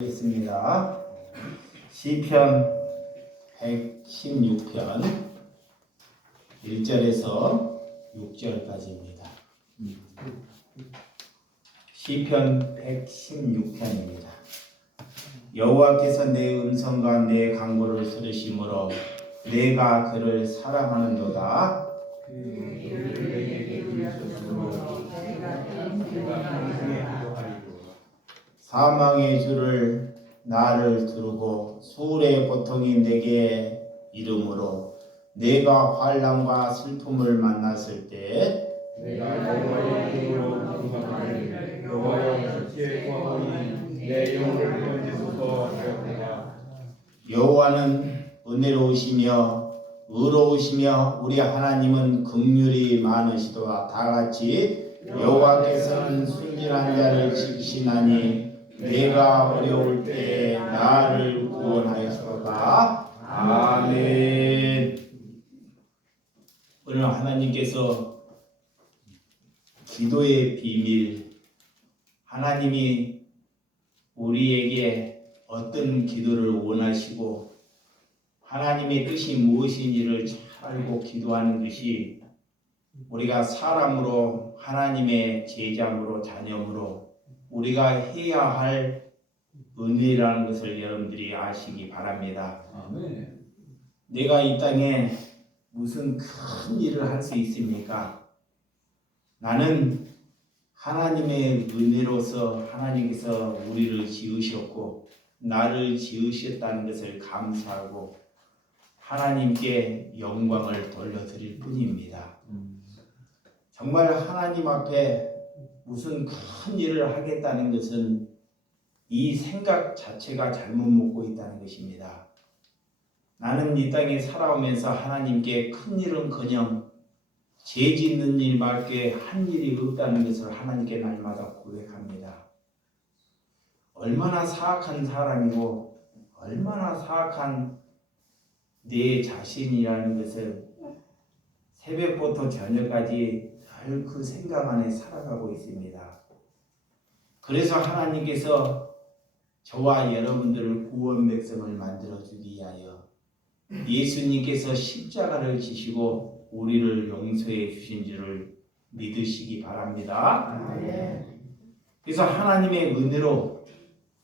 있습니다. 시편 116편 1절에서 6절까지입니다. 시편 116편입니다. 여호와께서 내 음성과 내 간구를 들으심으로 내가 그를 사랑하는도다. 사망의 주를 나를 두르고 수울의 고통이 내게 이름으로 내가 환난과 슬픔을 만났을 때 내가 여호와의 이름으로 부르짖으니 여호와여 주의 구하오니 내 영혼을 건지소서 하였도다. 여호와는 은혜로우시며 의로우시며 우리 하나님은 긍휼이 많으시도다. 다같이 여호와께서는 순진한 자를 지키시나니 내가 어려울 때 나를 구원하였도다. 아멘. 오늘 하나님께서 기도의 비밀, 하나님이 우리에게 어떤 기도를 원하시고 하나님의 뜻이 무엇인지를 잘 알고 기도하는 것이 우리가 사람으로 하나님의 제자므로 자녀므로 우리가 해야 할 은혜라는 것을 여러분들이 아시기 바랍니다. 아멘. 내가 이 땅에 무슨 큰 일을 할 수 있습니까? 나는 하나님의 은혜로서 하나님께서 우리를 지으셨고 나를 지으셨다는 것을 감사하고 하나님께 영광을 돌려드릴 뿐입니다. 정말 하나님 앞에 무슨 큰 일을 하겠다는 것은 이 생각 자체가 잘못 먹고 있다는 것입니다. 나는 이 땅에 살아오면서 하나님께 큰 일은커녕 죄 짓는 일밖에 한 일이 없다는 것을 하나님께 날마다 고백합니다. 얼마나 사악한 사람이고 얼마나 사악한 내 자신이라는 것을 새벽부터 저녁까지 늘 그 생각 안에 살아가고 있습니다. 그래서 하나님께서 저와 여러분들을 구원 백성을 만들어주기 위하여 예수님께서 십자가를 지시고 우리를 용서해 주신 줄을 믿으시기 바랍니다. 그래서 하나님의 은혜로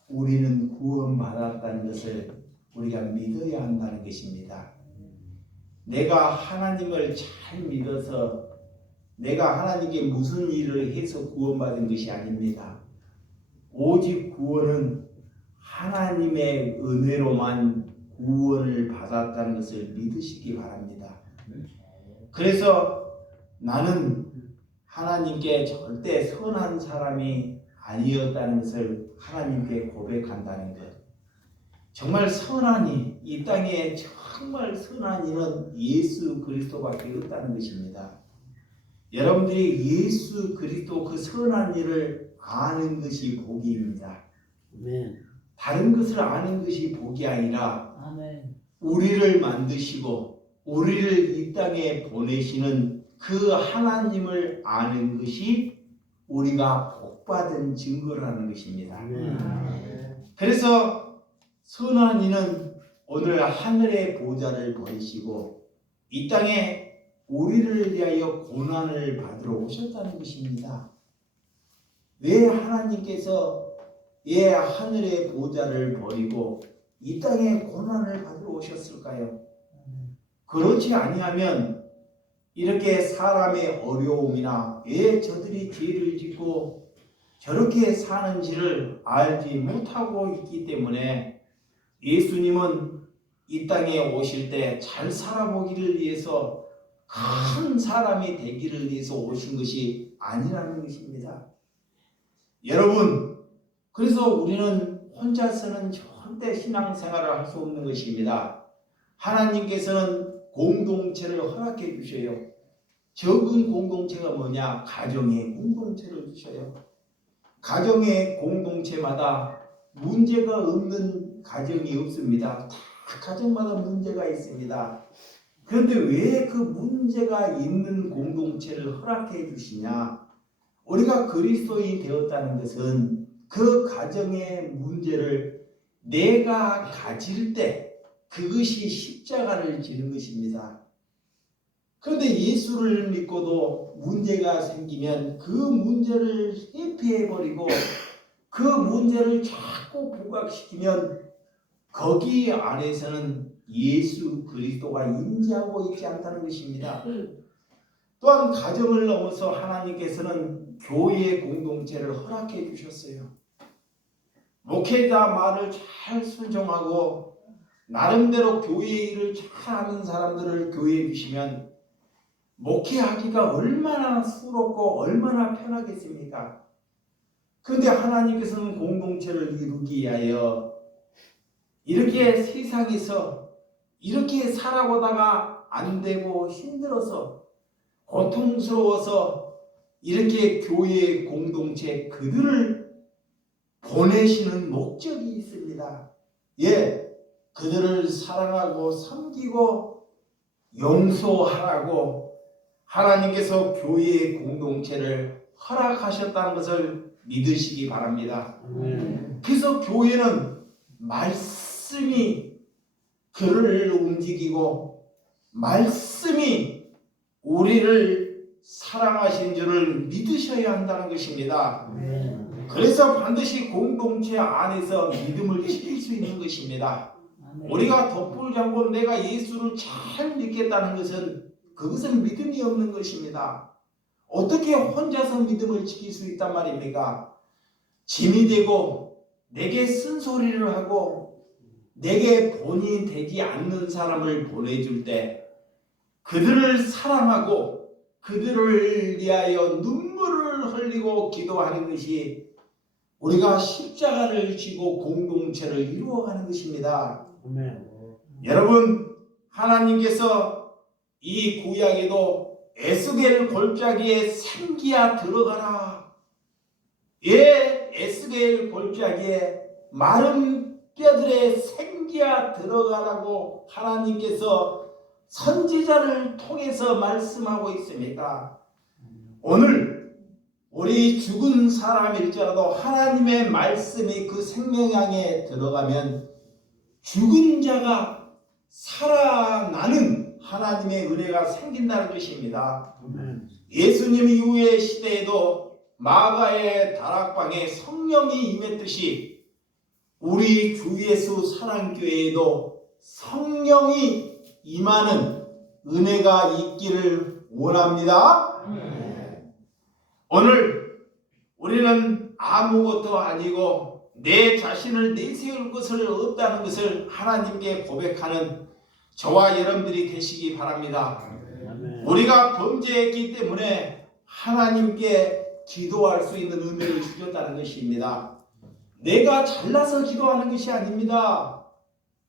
우리는 구원받았다는 것을 우리가 믿어야 한다는 것입니다. 내가 하나님을 잘 믿어서 내가 하나님께 무슨 일을 해서 구원받은 것이 아닙니다. 오직 구원은 하나님의 은혜로만 구원을 받았다는 것을 믿으시기 바랍니다. 그래서 나는 하나님께 절대 선한 사람이 아니었다는 것을 하나님께 고백한다는 것. 정말 선한 이, 이 땅에 정말 선한 이는 예수 그리스도밖에 없다는 것입니다. 여러분들이 예수 그리스도 그 선한 일을 아는 것이 복입니다. 아멘. 다른 것을 아는 것이 복이 아니라 아멘. 우리를 만드시고 우리를 이 땅에 보내시는 그 하나님을 아는 것이 우리가 복받은 증거라는 것입니다. 아멘. 그래서 선한 이는 오늘 하늘의 보좌를 버리시고 이 땅에 우리를 위하여 고난을 받으러 오셨다는 것입니다. 왜 하나님께서 하늘의 보좌를 버리고 이 땅에 고난을 받으러 오셨을까요? 그렇지 아니하면 이렇게 사람의 어려움이나 왜 저들이 죄를 짓고 저렇게 사는지를 알지 못하고 있기 때문에 예수님은 이 땅에 오실 때 잘 살아보기를 위해서 큰 사람이 되기를 위해서 오신 것이 아니라는 것입니다. 여러분, 그래서 우리는 혼자서는 절대 신앙생활을 할 수 없는 것입니다. 하나님께서는 공동체를 허락해 주셔요. 적은 공동체가 뭐냐? 가정의 공동체를 주셔요. 가정의 공동체마다 문제가 없는 가정이 없습니다. 다 가정마다 문제가 있습니다. 그런데 왜 그 문제가 있는 공동체를 허락해 주시냐? 우리가 그리스도인이 되었다는 것은 그 가정의 문제를 내가 가질 때 그것이 십자가를 지는 것입니다. 그런데 예수를 믿고도 문제가 생기면 그 문제를 회피해버리고 그 문제를 자꾸 부각시키면 거기 안에서는 예수 그리스도가 임재하고 있지 않다는 것입니다. 또한 가정을 넘어서 하나님께서는 교회 공동체를 허락해 주셨어요. 목회자 말을 잘 순종하고 나름대로 교회 일을 잘하는 사람들을 교회에 주시면 목회하기가 얼마나 수롭고 얼마나 편하겠습니까? 그런데 하나님께서는 공동체를 이루기 위하여 이렇게 세상에서 이렇게 살아보다가 안 되고 힘들어서 고통스러워서 이렇게 교회 공동체 그들을 보내시는 목적이 있습니다. 예, 그들을 사랑하고 섬기고 용서하라고 하나님께서 교회의 공동체를 허락하셨다는 것을 믿으시기 바랍니다. 그래서 교회는 말씀이 그를 움직이고 말씀이 우리를 사랑하신 줄을 믿으셔야 한다는 것입니다. 그래서 반드시 공동체 안에서 믿음을 지킬 수 있는 것입니다. 우리가 덧불 잡고 내가 예수를 잘 믿겠다는 것은 그것은 믿음이 없는 것입니다. 어떻게 혼자서 믿음을 지킬 수 있단 말입니까? 짐이 되고 내게 쓴소리를 하고 내게 본이 되지 않는 사람을 보내줄 때 그들을 사랑하고 그들을 위하여 눈물을 흘리고 기도하는 것이 우리가 십자가를 지고 공동체를 이루어가는 것입니다. 여러분, 하나님께서 이 구약에도 에스겔 골짜기에 생기야 들어가라. 예, 에스겔 골짜기에 마른 뼈들의 생기야 들어가라고 하나님께서 선지자를 통해서 말씀하고 있습니다. 오늘 우리 죽은 사람일지라도 하나님의 말씀이 그 생명양에 들어가면 죽은 자가 살아나는 하나님의 은혜가 생긴다는 것입니다. 예수님 이후의 시대에도 마가의 다락방에 성령이 임했듯이 우리 주 예수 사랑교회에도 성령이 임하는 은혜가 있기를 원합니다. 오늘 우리는 아무것도 아니고 내 자신을 내세울 것을 없다는 것을 하나님께 고백하는 저와 여러분들이 되시기 바랍니다. 우리가 범죄했기 때문에 하나님께 기도할 수 있는 은혜를 주셨다는 것입니다. 내가 잘나서 기도하는 것이 아닙니다.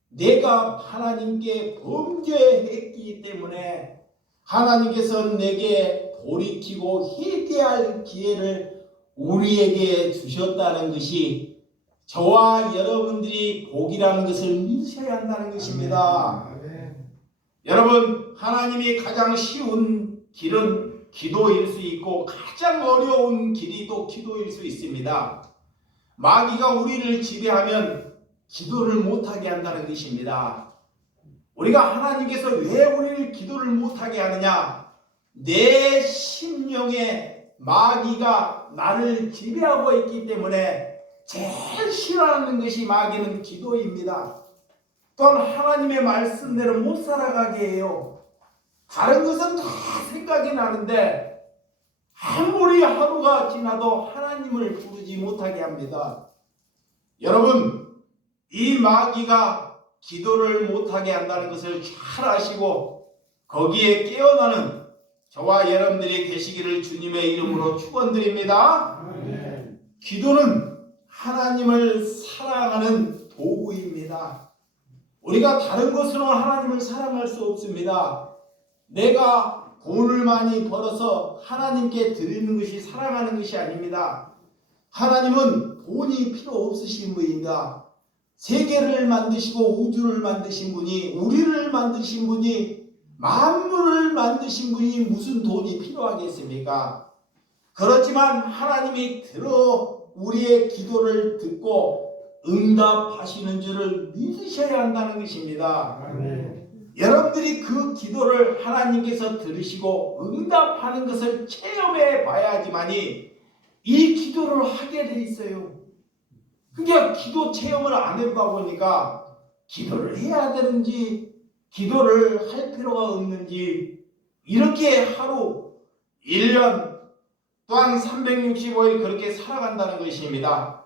내가 하나님께 범죄했기 때문에 하나님께서 내게 돌이키고 회개할 기회를 우리에게 주셨다는 것이 저와 여러분들이 복이라는 것을 믿으셔야 한다는 것입니다. 여러분, 하나님이 가장 쉬운 길은 기도일 수 있고 가장 어려운 길이 또 기도일 수 있습니다. 마귀가 우리를 지배하면 기도를 못하게 한다는 것입니다. 우리가 하나님께서 왜 우리를 기도를 못하게 하느냐? 내 심령에 마귀가 나를 지배하고 있기 때문에 제일 싫어하는 것이 마귀는 기도입니다. 또한 하나님의 말씀대로 못 살아가게 해요. 다른 것은 다 생각이 나는데 아무리 하루가 지나도 하나님을 부르지 못하게 합니다. 여러분, 이 마귀가 기도를 못하게 한다는 것을 잘 아시고 거기에 깨어나는 저와 여러분들이 되시기를 주님의 이름으로 축원드립니다. 기도는 하나님을 사랑하는 도구입니다. 우리가 다른 것으로 하나님을 사랑할 수 없습니다. 내가 돈을 많이 벌어서 하나님께 드리는 것이 사랑하는 것이 아닙니다. 하나님은 돈이 필요 없으신 분입니다. 세계를 만드시고 우주를 만드신 분이, 우리를 만드신 분이, 만물을 만드신 분이 무슨 돈이 필요하겠습니까? 그렇지만 하나님이 우리의 기도를 듣고 응답하시는 줄을 믿으셔야 한다는 것입니다. 아멘. 여러분들이 그 기도를 하나님께서 들으시고 응답하는 것을 체험해 봐야지만이 이 기도를 하게 돼 있어요. 그러니까 기도 체험을 안 해보다 보니까 기도를 해야 되는지 기도를 할 필요가 없는지 이렇게 하루 1년 또한 365일 그렇게 살아간다는 것입니다.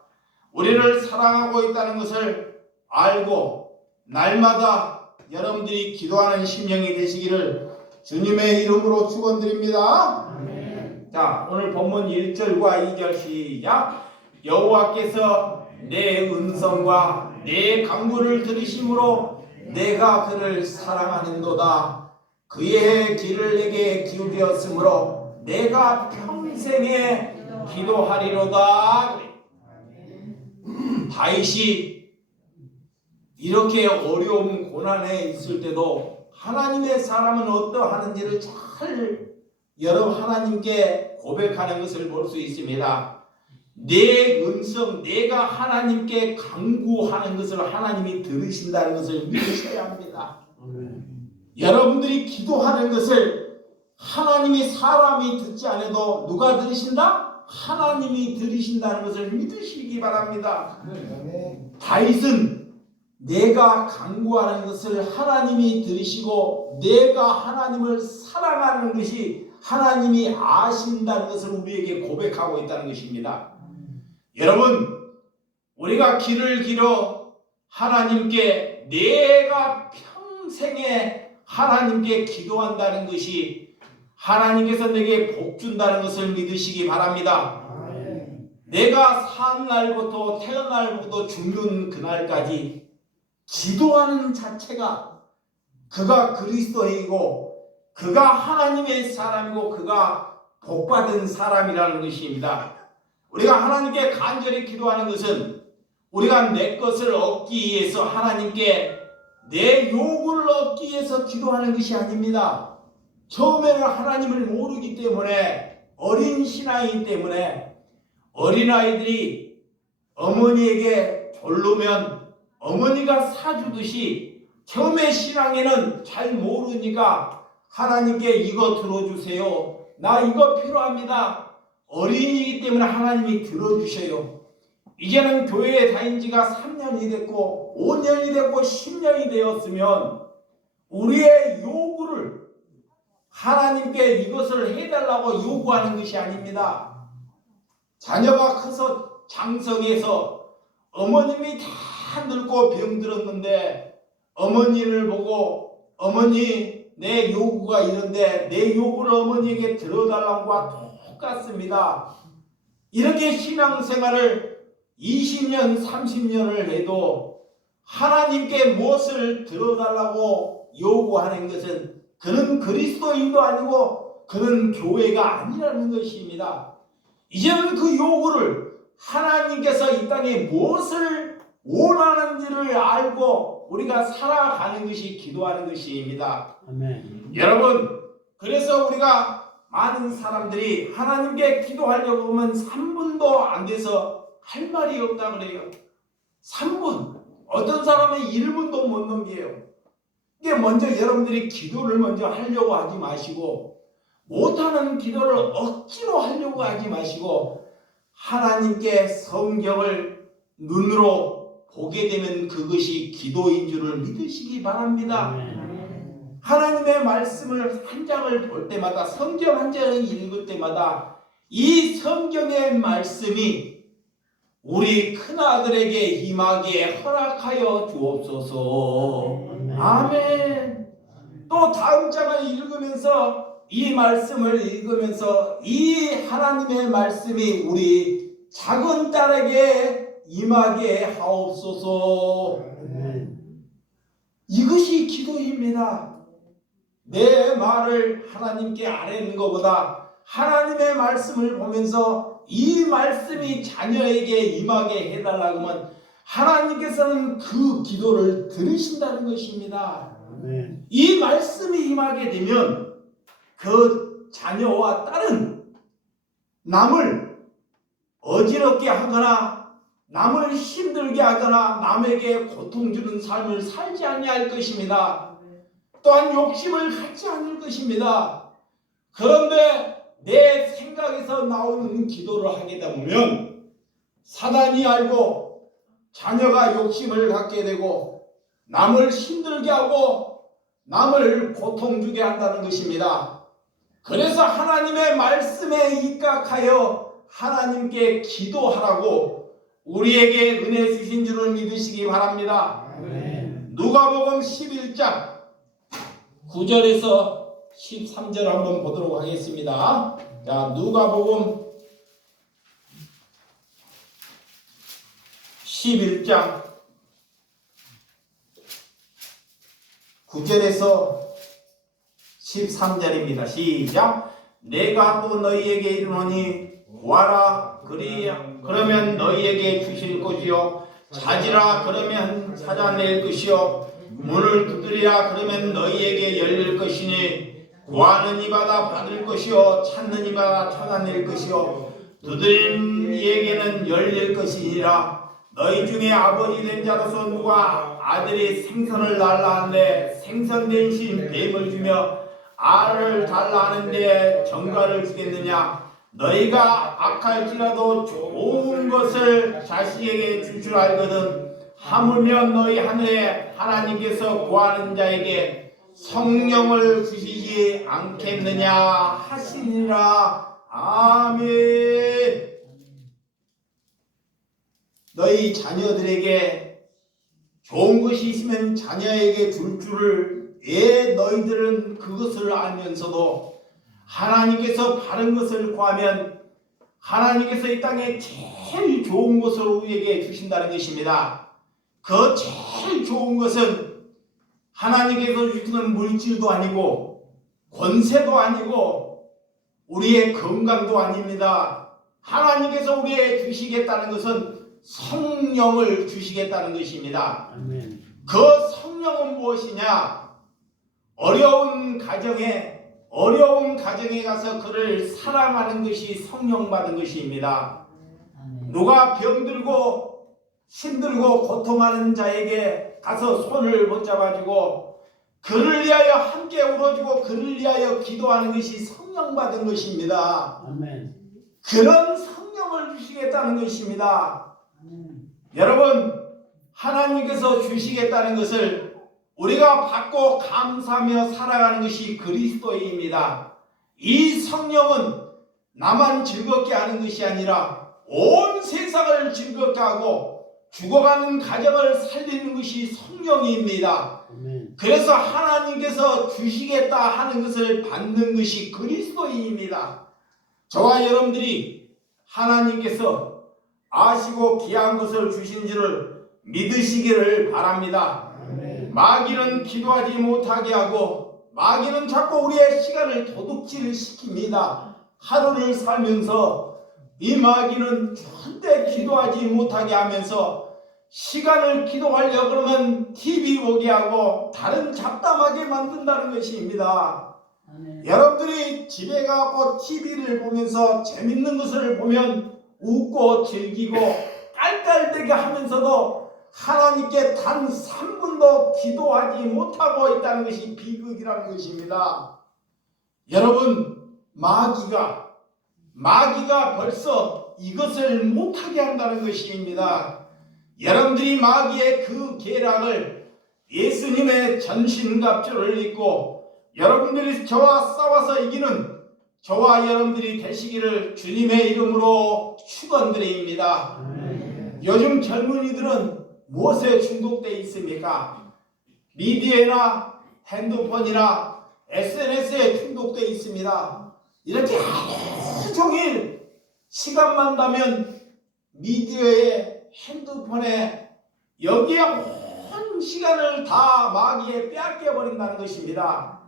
우리를 사랑하고 있다는 것을 알고 날마다 여러분들이 기도하는 심령이 되시기를 주님의 이름으로 축원드립니다. 아멘. 자, 오늘 본문 1절과 2절 시작. 여호와께서 내 음성과 내 간구를 들으심으로 내가 그를 사랑하는도다. 그의 길을 내게 기울였으므로 내가 평생에 기도하리로다. 다윗이 이렇게 어려움 고난에 있을 때도 하나님의 사람은 어떠하는지를 잘 여러분 하나님께 고백하는 것을 볼 수 있습니다. 내 음성, 내가 하나님께 간구하는 것을 하나님이 들으신다는 것을 믿으셔야 합니다. 아멘. 여러분들이 기도하는 것을 하나님이 사람이 듣지 않아도 누가 들으신다? 하나님이 들으신다는 것을 믿으시기 바랍니다. 다윗은 내가 간구하는 것을 하나님이 들으시고 내가 하나님을 사랑하는 것이 하나님이 아신다는 것을 우리에게 고백하고 있다는 것입니다. 여러분, 우리가 길을 길어 하나님께 내가 평생에 하나님께 기도한다는 것이 하나님께서 내게 복 준다는 것을 믿으시기 바랍니다. 아멘. 내가 산 날부터 태어날 날부터 죽는 그날까지 기도하는 자체가 그가 그리스도이고 그가 하나님의 사람이고 그가 복받은 사람이라는 것입니다. 우리가 하나님께 간절히 기도하는 것은 우리가 내 것을 얻기 위해서 하나님께 내 요구를 얻기 위해서 기도하는 것이 아닙니다. 처음에는 하나님을 모르기 때문에 어린 신앙이기 때문에 어린아이들이 어머니에게 졸르면 어머니가 사주듯이 처음에 신앙에는 잘 모르니까 하나님께 이거 들어주세요. 나 이거 필요합니다. 어린이기 때문에 하나님이 들어주셔요. 이제는 교회에 다닌 지가 3년이 됐고 5년이 됐고 10년이 되었으면 우리의 요구를 하나님께 이것을 해달라고 요구하는 것이 아닙니다. 자녀가 커서 장성해서 어머님이 다 늙고 병들었는데 어머니를 보고 어머니 내 요구가 이런데 내 요구를 어머니에게 들어달라는 것과 똑같습니다. 이렇게 신앙생활을 20년 30년을 해도 하나님께 무엇을 들어달라고 요구하는 것은 그는 그리스도인도 아니고 그는 교회가 아니라는 것입니다. 이제는 그 요구를 하나님께서 이 땅에 무엇을 원하는지를 알고 우리가 살아가는 것이 기도하는 것입니다. 아멘. 여러분, 그래서 우리가 많은 사람들이 하나님께 기도하려고 하면 3분도 안 돼서 할 말이 없다 그래요. 3분. 어떤 사람은 1분도 못 넘겨요. 이게 먼저 여러분들이 기도를 먼저 하려고 하지 마시고 못하는 기도를 억지로 하려고 하지 마시고 하나님께 성경을 눈으로 보게 되면 그것이 기도인 줄을 믿으시기 바랍니다. 아멘. 하나님의 말씀을 한 장을 볼 때마다 성경 한 장을 읽을 때마다 이 성경의 말씀이 우리 큰아들에게 임하게 허락하여 주옵소서. 아멘. 또 다음 장을 읽으면서 이 말씀을 읽으면서 이 하나님의 말씀이 우리 작은 딸에게 임하게 하옵소서. 아멘. 이것이 기도입니다. 내 말을 하나님께 아뢰는 것보다 하나님의 말씀을 보면서 이 말씀이 자녀에게 임하게 해달라고 하면 하나님께서는 그 기도를 들으신다는 것입니다. 아멘. 이 말씀이 임하게 되면 그 자녀와 딸은 남을 어지럽게 하거나 남을 힘들게 하거나 남에게 고통 주는 삶을 살지 아니할 것입니다. 또한 욕심을 갖지 않을 것입니다. 그런데 내 생각에서 나오는 기도를 하게 되면 사단이 알고 자녀가 욕심을 갖게 되고 남을 힘들게 하고 남을 고통 주게 한다는 것입니다. 그래서 하나님의 말씀에 입각하여 하나님께 기도하라고 우리에게 은혜 주신 줄을 믿으시기 바랍니다. 누가복음 11장 9절에서 13절 한번 보도록 하겠습니다. 자, 누가복음 11장 9절에서 13절입니다. 시작. 내가 또 너희에게 이르노니 구하라 그러면 너희에게 주실 것이요 찾으라 그러면 찾아낼 것이요 문을 두드리라 그러면 너희에게 열릴 것이니 구하는 이마다 받을 것이요 찾는 이마다 찾아낼 것이요 두드리는 이에게는 열릴 것이니라. 너희 중에 아버지 된 자로서 누가 아들이 생선을 달라 하는데 생선 대신 뱀을 주며 알을 달라 하는데 정갈을 주겠느냐? 너희가 악할지라도 좋은 것을 자식에게 줄 줄 알거든. 하물며 너희 하늘에 하나님께서 구하는 자에게 성령을 주시지 않겠느냐 하시니라. 아멘. 너희 자녀들에게 좋은 것이 있으면 자녀에게 줄 줄을 왜 너희들은 그것을 알면서도 하나님께서 바른 것을 구하면 하나님께서 이 땅에 제일 좋은 것을 우리에게 주신다는 것입니다. 그 제일 좋은 것은 하나님께서 주시는 물질도 아니고 권세도 아니고 우리의 건강도 아닙니다. 하나님께서 우리에게 주시겠다는 것은 성령을 주시겠다는 것입니다. 아멘. 그 성령은 무엇이냐? 어려운 가정에 가서 그를 사랑하는 것이 성령 받은 것입니다. 누가 병들고 힘들고 고통하는 자에게 가서 손을 붙잡아주고 그를 위하여 함께 울어주고 그를 위하여 기도하는 것이 성령 받은 것입니다. 아멘. 그런 성령을 주시겠다는 것입니다. 여러분, 하나님께서 주시겠다는 것을 우리가 받고 감사하며 살아가는 것이 그리스도입니다. 이 성령은 나만 즐겁게 하는 것이 아니라 온 세상을 즐겁게 하고 죽어가는 가정을 살리는 것이 성령입니다. 그래서 하나님께서 주시겠다 하는 것을 받는 것이 그리스도입니다. 저와 여러분들이 하나님께서 아시고 귀한 것을 주신 줄을 믿으시기를 바랍니다. 마귀는 기도하지 못하게 하고 마귀는 자꾸 우리의 시간을 도둑질 시킵니다. 하루를 살면서 이 마귀는 절대 기도하지 못하게 하면서 시간을 기도하려고 그러면 TV 보게 하고 다른 잡담하게 만든다는 것입니다. 여러분들이 집에 가고 TV를 보면서 재밌는 것을 보면 웃고 즐기고 깔깔대게 하면서도 하나님께 단 3분도 기도하지 못하고 있다는 것이 비극이라는 것입니다. 여러분, 마귀가 벌써 이것을 못하게 한다는 것입니다. 여러분들이 마귀의 그 계략을 예수님의 전신갑주를 입고 여러분들이 저와 싸워서 이기는 저와 여러분들이 되시기를 주님의 이름으로 축원드립니다. 요즘 젊은이들은 무엇에 중독되어 있습니까? 미디어나 핸드폰이나 SNS에 중독되어 있습니다. 이렇게 하루 종일 시간만 나면 미디어에 핸드폰에 여기에 온 시간을 다 마귀에 빼앗겨버린다는 것입니다.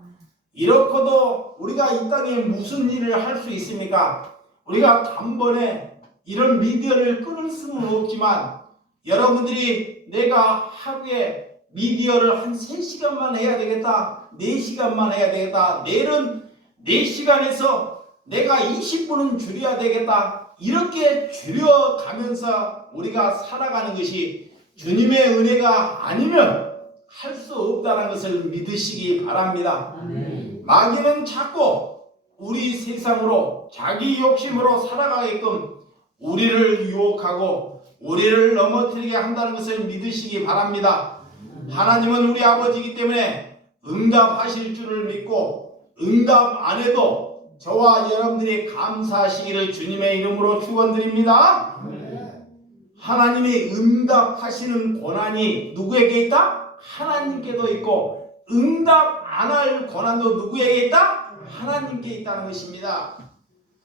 이렇고도 우리가 이 땅에 무슨 일을 할 수 있습니까? 우리가 단번에 이런 미디어를 끊을 수는 없지만 여러분들이 내가 하루에 미디어를 한 3시간만 해야 되겠다, 4시간만 해야 되겠다, 내일은 4시간에서 내가 20분은 줄여야 되겠다, 이렇게 줄여가면서 우리가 살아가는 것이 주님의 은혜가 아니면 할 수 없다는 것을 믿으시기 바랍니다. 아멘. 마귀는 자꾸 우리 세상으로 자기 욕심으로 살아가게끔 우리를 유혹하고 우리를 넘어뜨리게 한다는 것을 믿으시기 바랍니다. 하나님은 우리 아버지이기 때문에 응답하실 줄을 믿고 응답 안 해도 저와 여러분들이 감사하시기를 주님의 이름으로 축원드립니다. 하나님이 응답하시는 권한이 누구에게 있다? 하나님께도 있고 응답 안 할 권한도 누구에게 있다? 하나님께 있다는 것입니다.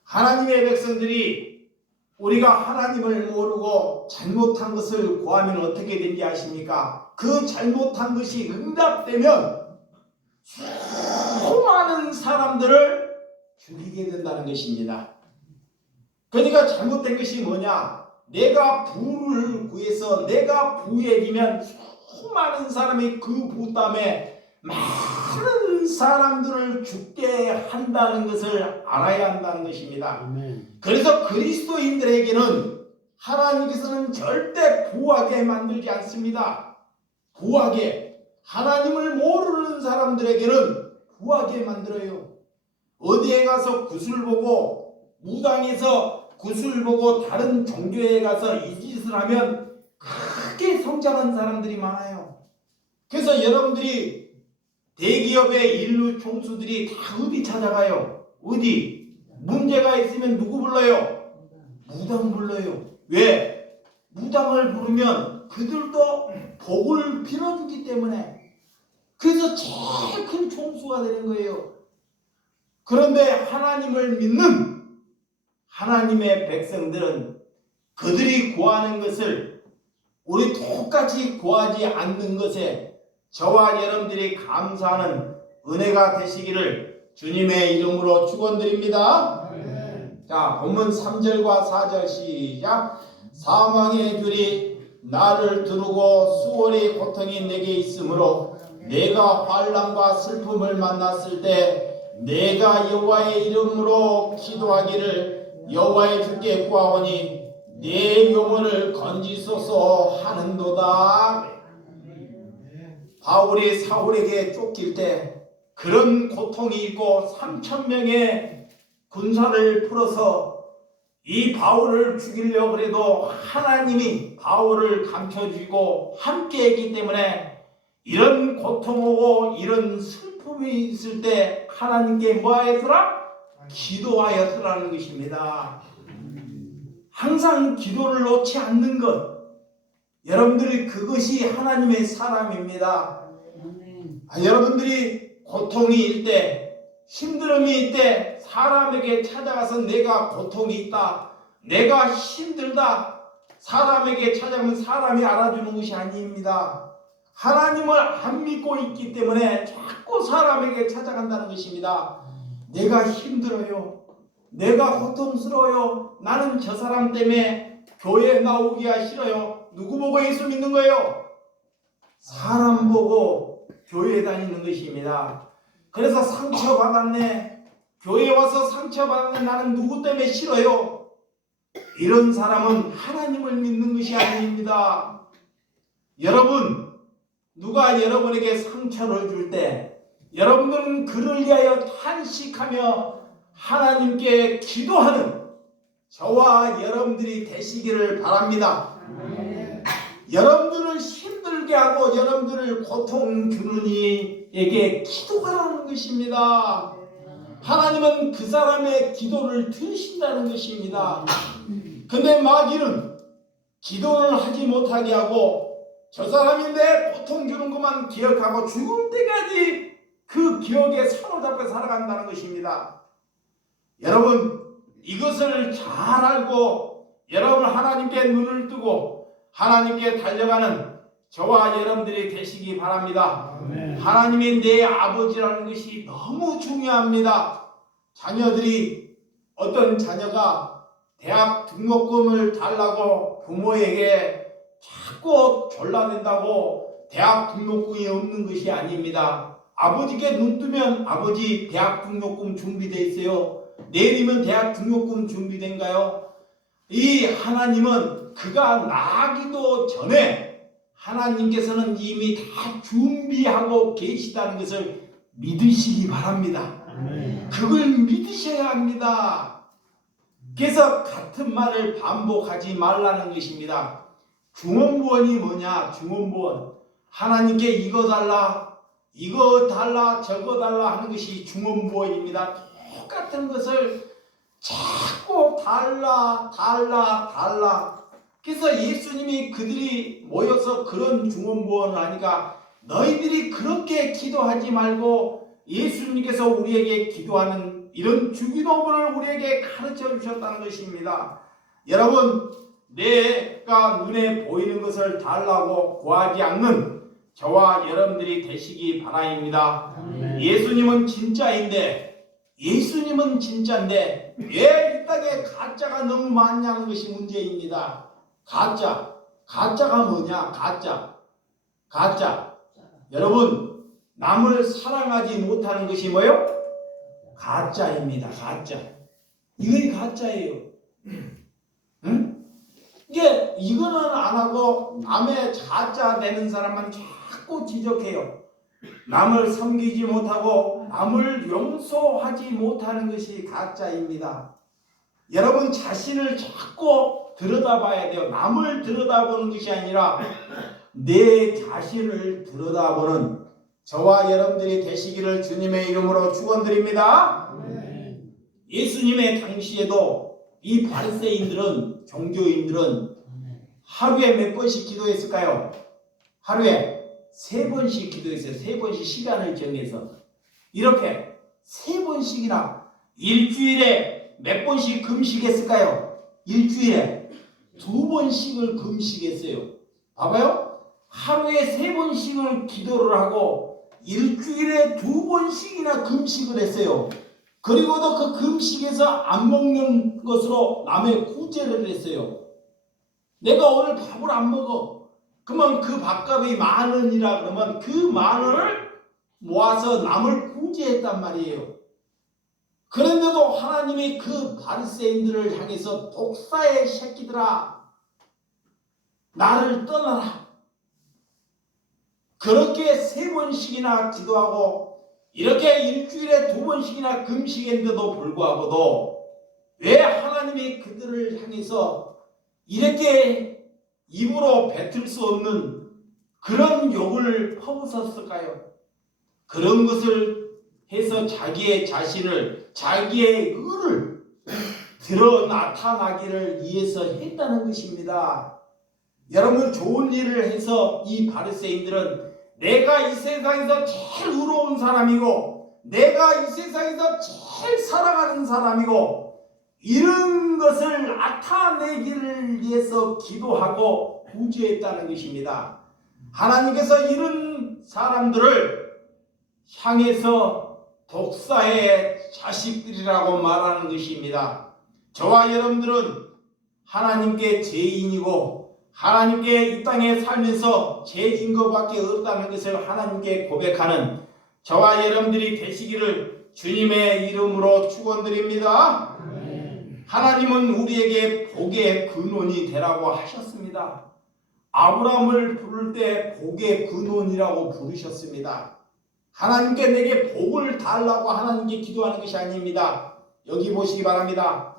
하나님의 백성들이 우리가 하나님을 모르고 잘못한 것을 구하면 어떻게 되는지 아십니까? 그 잘못한 것이 응답되면 수많은 사람들을 죽이게 된다는 것입니다. 그러니까 잘못된 것이 뭐냐? 내가 부를 구해서 내가 부해지면 수많은 사람이 그 부 때문에 많은 사람들을 죽게 한다는 것을 알아야 한다는 것입니다. 그래서 그리스도인들에게는 하나님께서는 절대 부하게 만들지 않습니다. 부하게 하나님을 모르는 사람들에게는 부하게 만들어요. 어디에 가서 굿을 보고 무당에서 굿을 보고 다른 종교에 가서 이 짓을 하면 크게 성장한 사람들이 많아요. 그래서 여러분들이 대기업의 인류 총수들이 다 어디 찾아가요? 어디? 문제가 있으면 누구 불러요? 무당 불러요. 왜? 무당을 부르면 그들도 복을 빌어주기 때문에. 그래서 제일 큰 총수가 되는 거예요. 그런데 하나님을 믿는 하나님의 백성들은 그들이 구하는 것을 우리 똑같이 구하지 않는 것에 저와 여러분들이 감사하는 은혜가 되시기를 주님의 이름으로 축원드립니다. 자, 본문 3절과 4절 시작. 사망의 줄이 나를 두르고 수월의 고통이 내게 있으므로 내가 환난과 슬픔을 만났을 때 내가 여호와의 이름으로 기도하기를 여호와의 주께 구하오니 내 영혼을 건지소서 하는도다. 바울이 사울에게 쫓길 때 그런 고통이 있고 3,000명의 군사를 풀어서 이 바울을 죽이려고 해도 하나님이 바울을 감춰주고 함께 했기 때문에 이런 고통 오고 이런 슬픔이 있을 때 하나님께 뭐 하였더라? 기도하였더라는 것입니다. 항상 기도를 놓지 않는 것, 여러분들이 그것이 하나님의 사람입니다. 여러분들이 고통이 있을 때, 힘듦이 있을 때 사람에게 찾아가서 내가 고통이 있다, 내가 힘들다, 사람에게 찾아가면 사람이 알아주는 것이 아닙니다. 하나님을 안 믿고 있기 때문에 자꾸 사람에게 찾아간다는 것입니다. 내가 힘들어요, 내가 고통스러워요, 나는 저 사람 때문에 교회 나오기가 싫어요. 누구 보고 예수 믿는 거예요? 사람 보고 교회 다니는 것입니다. 그래서 상처받았네, 교회 와서 상처받았네, 나는 누구 때문에 싫어요? 이런 사람은 하나님을 믿는 것이 아닙니다. 여러분, 누가 여러분에게 상처를 줄 때 여러분들은 그를 위하여 탄식하며 하나님께 기도하는 저와 여러분들이 되시기를 바랍니다. 여러분들을 힘들게 하고 여러분들을 고통 주는 이에게 기도하라는 것입니다. 하나님은 그 사람의 기도를 들으신다는 것입니다. 근데 마귀는 기도를 하지 못하게 하고 저 사람이 내 고통 주는 것만 기억하고 죽을 때까지 그 기억에 사로잡혀 살아간다는 것입니다. 여러분, 이것을 잘 알고 여러분 하나님께 눈을 뜨고 하나님께 달려가는 저와 여러분들이 되시기 바랍니다. 하나님이 내 아버지라는 것이 너무 중요합니다. 자녀들이, 어떤 자녀가 대학 등록금을 달라고 부모에게 자꾸 졸라댄다고 대학 등록금이 없는 것이 아닙니다. 아버지께 눈 뜨면 아버지 대학 등록금 준비되어 있어요. 내일이면 대학 등록금 준비된가요? 이 하나님은 그가 나기도 전에 하나님께서는 이미 다 준비하고 계시다는 것을 믿으시기 바랍니다. 그걸 믿으셔야 합니다. 그래서 같은 말을 반복하지 말라는 것입니다. 중언부언이 뭐냐? 중언부언. 하나님께 이거 달라, 이거 달라, 저거 달라 하는 것이 중언부언입니다. 똑같은 것을 자꾸 달라. 그래서 예수님이 그들이 모여서 그런 중언부언을 하니까 너희들이 그렇게 기도하지 말고 예수님께서 우리에게 기도하는 이런 주기도문을 우리에게 가르쳐 주셨다는 것입니다. 여러분, 내가 눈에 보이는 것을 달라고 구하지 않는 저와 여러분들이 되시기 바랍니다. 예수님은 진짜인데 왜 이 땅에 가짜가 너무 많냐는 것이 문제입니다. 가짜가 뭐냐? 가짜. 여러분, 남을 사랑하지 못하는 것이 뭐예요? 가짜입니다. 가짜. 이게 가짜예요. 응? 이거는 안 하고 남의 가짜 되는 사람만 자꾸 지적해요. 남을 섬기지 못하고 남을 용서하지 못하는 것이 가짜입니다. 여러분 자신을 자꾸 들여다봐야 돼요. 남을 들여다보는 것이 아니라 내 자신을 들여다보는 저와 여러분들이 되시기를 주님의 이름으로 축원드립니다. 예수님의 당시에도 이 바리새인들은, 종교인들은 하루에 몇 번씩 기도했을까요? 하루에 3번씩 기도했어요. 3번씩 시간을 정해서 이렇게 3번씩이나. 일주일에 몇 번씩 금식했을까요? 일주일에 2번씩을 금식했어요. 봐봐요. 하루에 3번씩을 기도를 하고 일주일에 2번씩이나 금식을 했어요. 그리고도 그 금식에서 안 먹는 것으로 남의 구제를 했어요. 내가 오늘 밥을 안 먹어. 그러면 그 밥값이 10,000원이라 그러면 그 10,000원을 모아서 남을 구제했단 말이에요. 그런데도 하나님이 그 바리새인들을 향해서 독사의 새끼들아, 나를 떠나라. 그렇게 3번씩이나 기도하고 이렇게 일주일에 2번씩이나 금식했는데도 불구하고도 왜 하나님이 그들을 향해서 이렇게 입으로 뱉을 수 없는 그런 욕을 퍼붓었을까요? 그런 것을 해서 자기의 자신을, 자기의 의를 드러 나타나기를 위해서 했다는 것입니다. 여러분, 좋은 일을 해서 이 바리새인들은 내가 이 세상에서 제일 의로운 사람이고 내가 이 세상에서 제일 사랑하는 사람이고 이런 것을 나타내기를 위해서 기도하고 구제했다는 것입니다. 하나님께서 이런 사람들을 향해서 독사의 자식들이라고 말하는 것입니다. 저와 여러분들은 하나님께 죄인이고 하나님께 이 땅에 살면서 죄진 것밖에 없다는 것을 하나님께 고백하는 저와 여러분들이 되시기를 주님의 이름으로 축원드립니다. 하나님은 우리에게 복의 근원이 되라고 하셨습니다. 아브라함을 부를 때 복의 근원이라고 부르셨습니다. 하나님께 내게 복을 달라고 하나님께 기도하는 것이 아닙니다. 여기 보시기 바랍니다.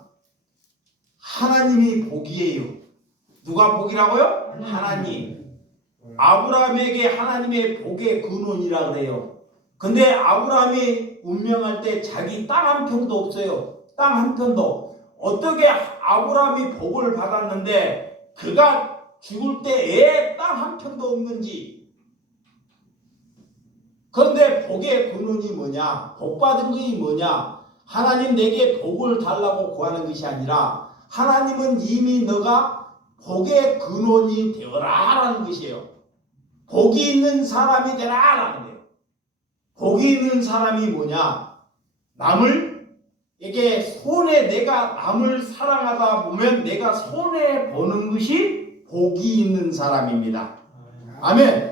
하나님이 복이에요. 누가 복이라고요? 하나님. 아브라함에게 하나님의 복의 근원이라 그래요. 근데 아브라함이 운명할 때 자기 땅 한 평도 없어요. 땅 한 평도. 어떻게 아브라함이 복을 받았는데 그가 죽을 때 애 땅 한 평도 없는지. 그런데 복의 근원이 뭐냐? 복 받은 것이 뭐냐? 하나님 내게 복을 달라고 구하는 것이 아니라 하나님은 이미 너가 복의 근원이 되어라라는 것이에요. 복이 있는 사람이 되라라는 거예요. 복이 있는 사람이 뭐냐? 이게 내가 남을 사랑하다 보면 내가 손해 보는 것이 복이 있는 사람입니다. 아멘.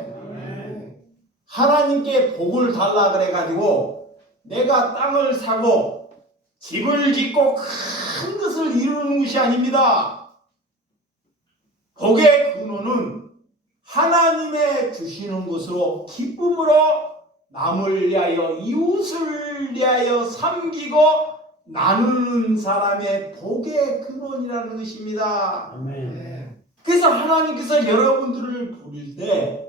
하나님께 복을 달라 그래가지고 내가 땅을 사고 집을 짓고 큰 것을 이루는 것이 아닙니다. 복의 근원은 하나님의 주시는 것으로 기쁨으로 남을 위하여 이웃을 위하여 섬기고 나누는 사람의 복의 근원이라는 것입니다. 아멘. 그래서 하나님께서 여러분들을 부를 때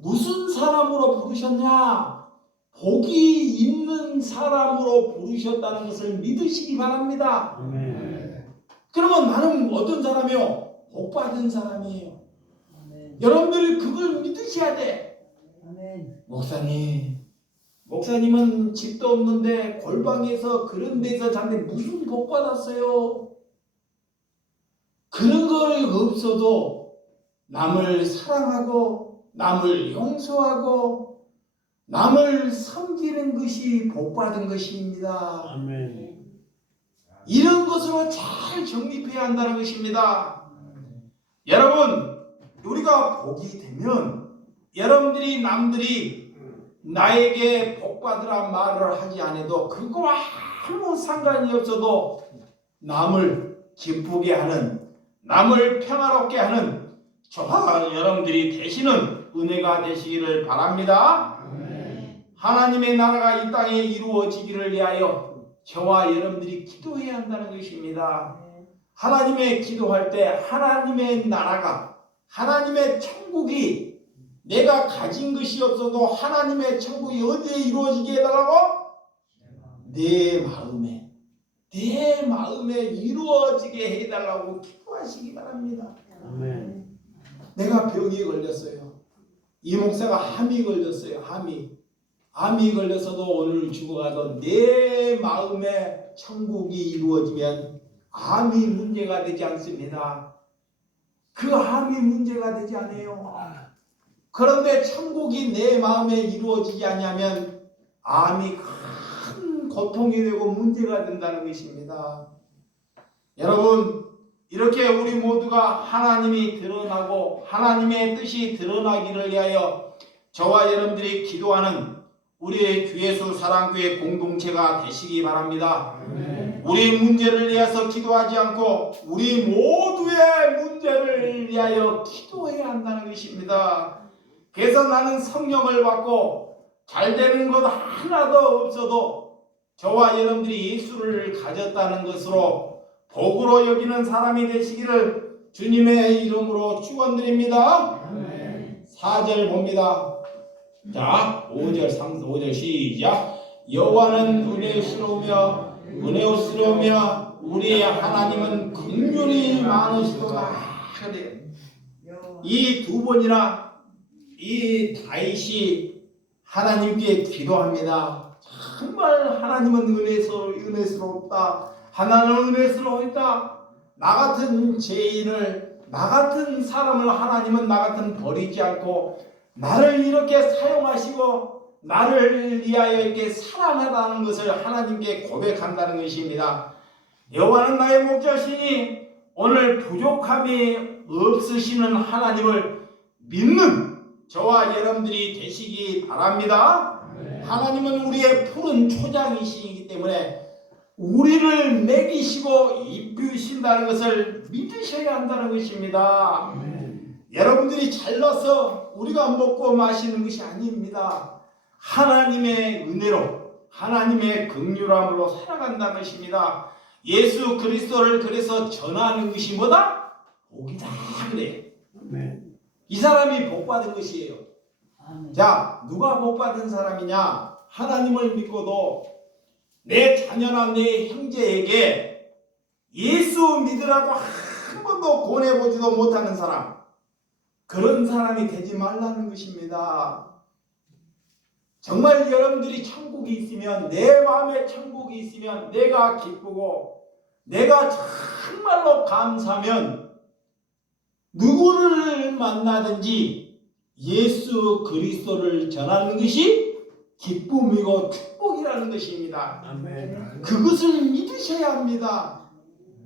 무슨 사람으로 부르셨냐? 복이 있는 사람으로 부르셨다는 것을 믿으시기 바랍니다. 아멘. 그러면 나는 어떤 사람이요? 복 받은 사람이에요. 아멘. 여러분들이 그걸 믿으셔야 돼. 아멘. 목사님은 집도 없는데 골방에서 그런 데서 자는데 무슨 복 받았어요? 그런 걸 없어도 남을 사랑하고 남을 용서하고 남을 섬기는 것이 복 받은 것입니다. 아멘. 이런 것으로 잘 정립해야 한다는 것입니다. 여러분, 우리가 복이 되면 여러분들이 남들이 나에게 복 받으라 말을 하지 않아도 그거와 아무 상관이 없어도 남을 기쁘게 하는, 남을 평화롭게 하는 저와 여러분들이 되시는 은혜가 되시기를 바랍니다. 하나님의 나라가 이 땅에 이루어지기를 위하여 저와 여러분들이 기도해야 한다는 것입니다. 하나님의 기도할 때 하나님의 나라가, 하나님의 천국이 내가 가진 것이 없어도 하나님의 천국이 어디에 이루어지게 해달라고? 내 마음에 이루어지게 해달라고 기도하시기 바랍니다. 아멘. 내가 병이 걸렸어요. 이 목사가 암이 걸렸어요. 암이 걸려서도 오늘 죽어가도 내 마음에 천국이 이루어지면 암이 문제가 되지 않습니다. 그 암이 문제가 되지 않아요. 그런데 천국이 내 마음에 이루어지지 않으면 암이 큰 고통이 되고 문제가 된다는 것입니다. 여러분, 이렇게 우리 모두가 하나님이 드러나고 하나님의 뜻이 드러나기를 위하여 저와 여러분들이 기도하는 우리의 주예수 사랑교회 공동체가 되시기 바랍니다. 우리 문제를 위해서 기도하지 않고 우리 모두의 문제를 위하여 기도해야 한다는 것입니다. 그래서 나는 성령을 받고 잘 되는 것 하나도 없어도 저와 여러분들이 예수를 가졌다는 것으로 복으로 여기는 사람이 되시기를 주님의 이름으로 축원드립니다. 4절 봅니다. 자, 5절 시작. 여호와는 은혜스러우며 우리의 하나님은 긍휼이 많으시도다. 이 두 번이나 이 다윗이 하나님께 기도합니다. 정말 하나님은 은혜스럽다. 하나님은 은혜스러우다. 나 같은 죄인을, 나 같은 사람을 하나님은 나 같은 버리지 않고 나를 이렇게 사용하시고 나를 위하여 이렇게 사랑하다는 것을 하나님께 고백한다는 것입니다. 여호와는 나의 목자시니 오늘 부족함이 없으시는 하나님을 믿는 저와 여러분들이 되시기 바랍니다. 하나님은 우리의 푸른 초장이시기 때문에 우리를 먹이시고 입히신다는 것을 믿으셔야 한다는 것입니다. 여러분들이 잘나서 우리가 먹고 마시는 것이 아닙니다. 하나님의 은혜로, 하나님의 긍휼함으로 살아간다는 것입니다. 예수 그리스도를 그래서 전하는 것이 뭐다? 복이다 그래요. 이 사람이 복 받은 것이에요. 자, 누가 복 받은 사람이냐? 하나님을 믿고도 내 자녀나 내 형제에게 예수 믿으라고 한 번도 권해보지도 못하는 사람, 그런 사람이 되지 말라는 것입니다. 정말 여러분들이 천국이 있으면, 내 마음에 천국이 있으면 내가 기쁘고 내가 정말로 감사하면 누구를 만나든지 예수 그리스도를 전하는 것이 기쁨이고 축복이라는 것입니다. 아멘. 그것을 믿으셔야 합니다.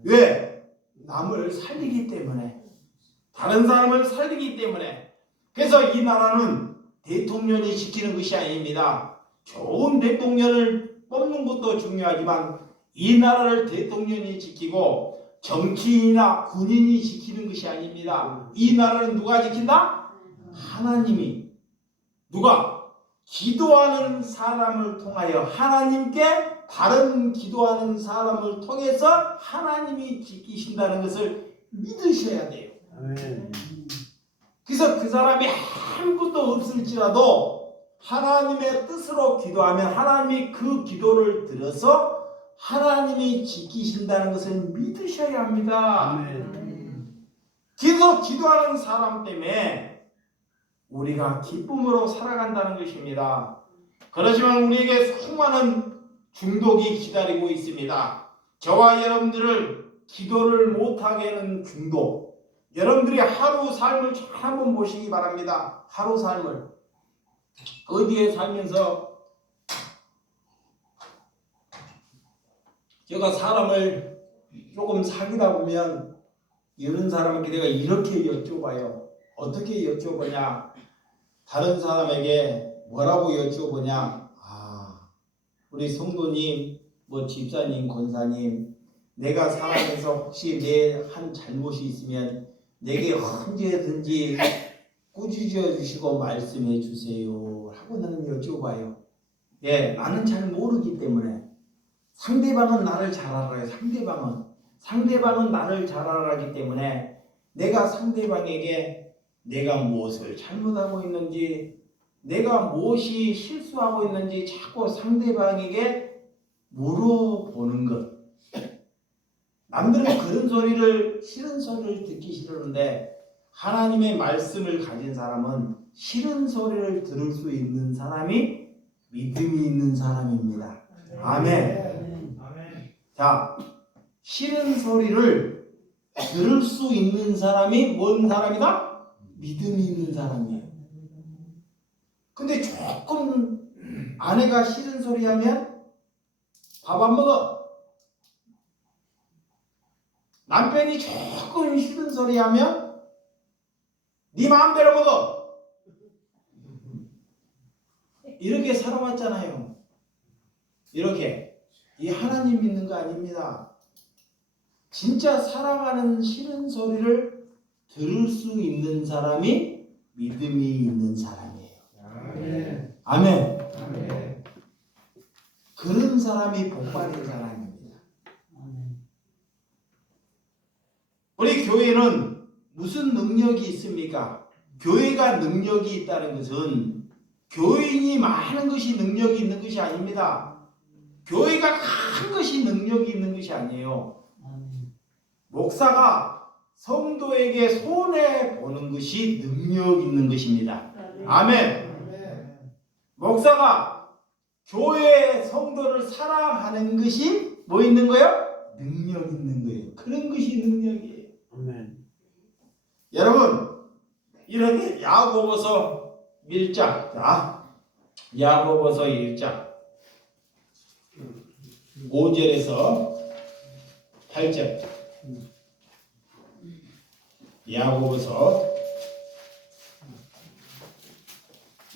왜? 남을 살리기 때문에, 다른 사람을 살리기 때문에. 그래서 이 나라는 대통령이 지키는 것이 아닙니다. 좋은 대통령을 뽑는 것도 중요하지만 이 나라를 대통령이 지키고 정치인이나 군인이 지키는 것이 아닙니다. 이 나라는 누가 지킨다? 하나님이. 누가? 기도하는 사람을 통하여 하나님께 다른 기도하는 사람을 통해서 하나님이 지키신다는 것을 믿으셔야 돼요. 아멘. 그래서 그 사람이 아무것도 없을지라도 하나님의 뜻으로 기도하면 하나님이 그 기도를 들어서 하나님이 지키신다는 것을 믿으셔야 합니다. 아멘. 그래서 기도하는 사람 때문에 우리가 기쁨으로 살아간다는 것입니다. 그렇지만 우리에게 수많은 중독이 기다리고 있습니다. 저와 여러분들을 기도를 못하게 하는 중독. 여러분들이 하루 삶을 잘 한번 보시기 바랍니다. 하루 삶을 어디에 살면서 제가 사람을 조금 사귀다 보면 이런 사람에게 내가 이렇게 여쭤봐요. 어떻게 여쭤보냐? 다른 사람에게 뭐라고 여쭤보냐? 우리 성도님, 뭐 집사님, 권사님, 내가 살아가면서 혹시 내 한 잘못이 있으면 내게 언제든지 꾸짖어 주시고 말씀해 주세요 하고 나는 여쭤봐요. 예, 나는 잘 모르기 때문에. 상대방은 나를 잘 알아요. 상대방은 나를 잘 알아기 때문에 내가 상대방에게 내가 무엇을 잘못하고 있는지, 내가 무엇이 실수하고 있는지 자꾸 상대방에게 물어보는 것. 남들은 그런 소리를, 싫은 소리를 듣기 싫은데 하나님의 말씀을 가진 사람은 싫은 소리를 들을 수 있는 사람이 믿음이 있는 사람입니다. 아멘. 자, 싫은 소리를 들을 수 있는 사람이 뭔 사람이다? 믿음이 있는 사람이에요. 근데 조금 아내가 싫은 소리 하면 밥 안 먹어. 남편이 조금 싫은 소리 하면 네 마음대로 먹어. 이렇게 살아왔잖아요. 이렇게. 이 하나님 믿는 거 아닙니다. 진짜 살아가는 싫은 소리를 들을 수 있는 사람이 믿음이 있는 사람이에요. 아멘. 아멘. 아멘. 그런 사람이 복 받은 사람입니다. 우리 교회는 무슨 능력이 있습니까? 교회가 능력이 있다는 것은 교인이 많은 것이 능력이 있는 것이 아닙니다. 교회가 큰 것이 능력이 있는 것이 아니에요. 목사가 성도에게 손해보는 것이 능력 있는 것입니다. 아멘. 목사가 교회 성도를 사랑하는 것이 뭐 있는 거예요? 능력 있는 거예요. 그런 것이 능력이에요. 아멘. 여러분, 이렇게 야고보서 1장, 야고보서 1장 5절에서 8절. 야고보서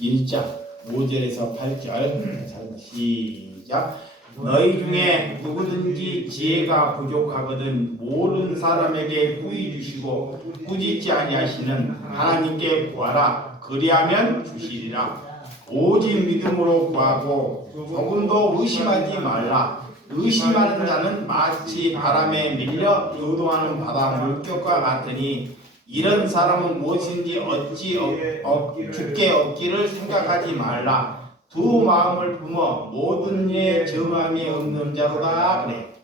1장 5절에서 8절. 시작. 너희 중에 누구든지 지혜가 부족하거든 모르는 사람에게 후히 주시고 꾸짖지 아니하시는 하나님께 구하라. 그리하면 주시리라. 오직 믿음으로 구하고 조금도 의심하지 말라. 의심하는 자는 마치 바람에 밀려 요동하는 바다 물결과 같으니 이런 사람은 무엇인지 어찌 죽게 얻기를 생각하지 말라. 두 마음을 품어 모든 일에 정함이 없는 자로다. 그래.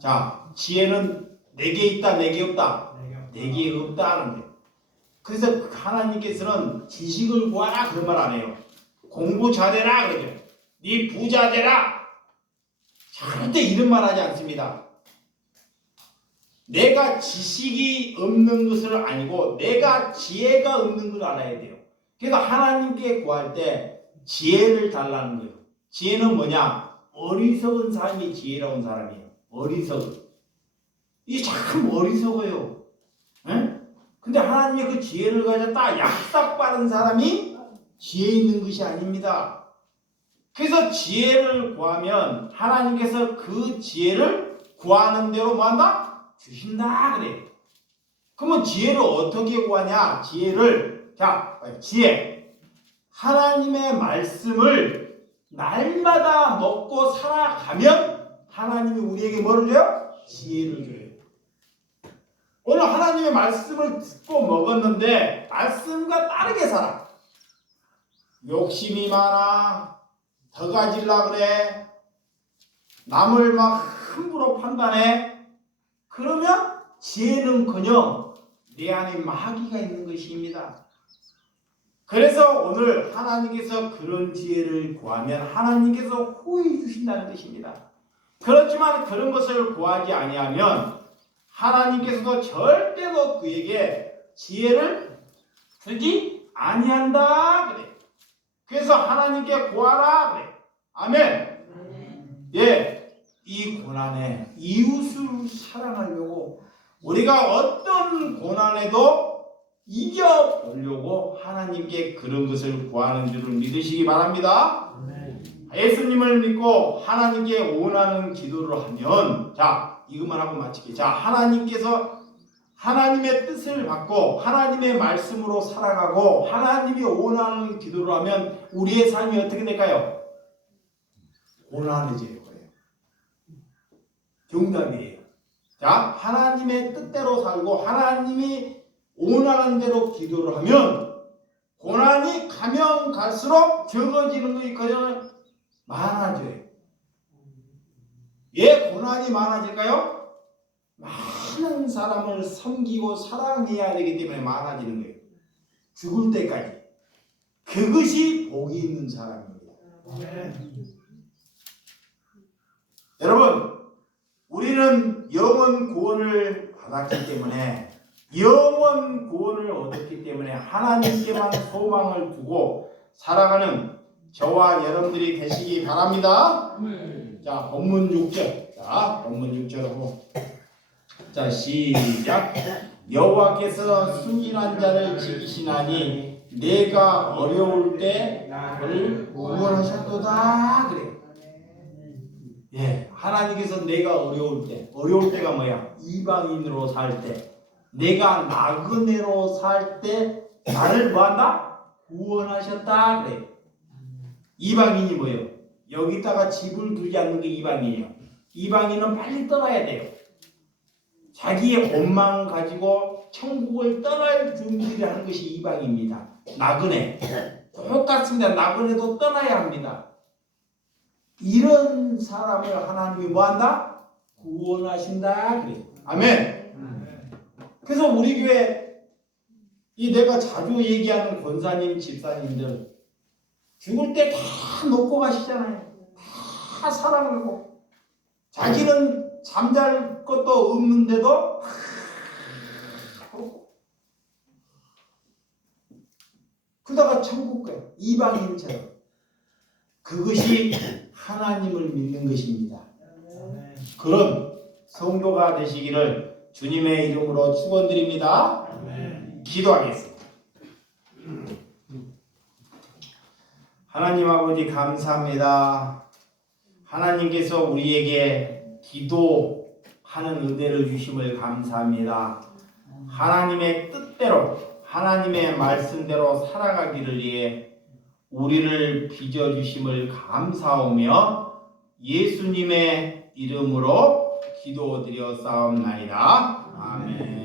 자, 지혜는 내게 있다, 내게 없다. 내게 없다는데. 그래서 하나님께서는 지식을 구하라 그런 말 안 해요. 공부 잘해라 그러죠. 네 부자 되라. 절대 이런 말 하지 않습니다. 내가 지식이 없는 것을 아니고 내가 지혜가 없는 걸 알아야 돼요. 그래서 하나님께 구할 때 지혜를 달라는 거예요. 지혜는 뭐냐? 어리석은 사람이 지혜로운 사람이에요. 어리석은. 이게 참 어리석어요. 에? 근데 하나님이 그 지혜를 가졌다 약삭빠른 사람이 지혜 있는 것이 아닙니다. 그래서 지혜를 구하면 하나님께서 그 지혜를 구하는 대로 뭐한다? 주신다 그래. 그러면 지혜를 어떻게 구하냐? 지혜를 지혜. 하나님의 말씀을 날마다 먹고 살아가면 하나님이 우리에게 뭐를 줘요? 지혜를 줘요. 오늘 하나님의 말씀을 듣고 먹었는데 말씀과 다르게 살아. 욕심이 많아. 더 가질라 그래. 남을 막 함부로 판단해. 그러면 지혜는커녕 내 안에 마귀가 있는 것입니다. 그래서 오늘 하나님께서 그런 지혜를 구하면 하나님께서 후히 주신다는 것입니다. 그렇지만 그런 것을 구하지 아니하면 하나님께서도 절대로 그에게 지혜를 주지 아니한다 그래. 그래서 하나님께 구하라 그래. 아멘. 예, 이 고난에 이웃을 사랑하려고 우리가 어떤 고난에도 이겨보려고 하나님께 그런 것을 구하는 줄을 믿으시기 바랍니다. 예수님을 믿고 하나님께 원하는 기도를 하면 이것만 하고 마칠게요. 하나님께서 하나님의 뜻을 받고 하나님의 말씀으로 살아가고 하나님이 원하는 기도를 하면 우리의 삶이 어떻게 될까요? 고난해져요. 정답이에요. 하나님의 뜻대로 살고 하나님이 원하는 대로 기도를 하면 고난이 가면 갈수록 적어지는 것이 그냥 많아져요. 왜 고난이 많아질까요? 많은 사람을 섬기고 사랑해야 되기 때문에 많아지는 거예요. 죽을 때까지. 그것이 복이 있는 사람입니다. 여러분, 우리는 영원 구원을 받았기 때문에 영원 구원을 얻었기 때문에 하나님께만 소망을 두고 살아가는 저와 여러분들이 되시기 바랍니다. 본문 6절. 본문 6절하고 시작. 여호와께서 순진한 자를 지키시나니 내가 어려울 때 나를 구원하셨도다 그래. 예, 하나님께서 내가 어려울 때가 뭐야? 이방인으로 살 때, 내가 나그네로 살 때 나를 뭐한다? 구원하셨다 그래. 이방인이 뭐예요? 여기다가 집을 두지 않는 게 이방인이에요. 이방인은 빨리 떠나야 돼요. 자기의 옷만 가지고 천국을 떠날 준비를 하는 것이 이방입니다. 나그네. 똑같습니다. 나그네도 떠나야 합니다. 이런 사람을 하나님이 뭐한다? 구원하신다 그래. 아멘. 그래서 우리 교회 내가 자주 얘기하는 권사님, 집사님들 죽을 때 다 놓고 가시잖아요. 다 사랑하고 자기는 잠잘 것도 없는데도 그러다가 천국 가요. 이방인처럼. 그것이 하나님을 믿는 것입니다. 그런 성도가 되시기를 주님의 이름으로 축원드립니다. 기도하겠습니다. 하나님 아버지 감사합니다. 하나님께서 우리에게 기도하는 은혜를 주심을 감사합니다. 하나님의 뜻대로 하나님의 말씀대로 살아가기를 위해 우리를 빚어주심을 감사하며 예수님의 이름으로 기도드려 싸움나이다. 아멘.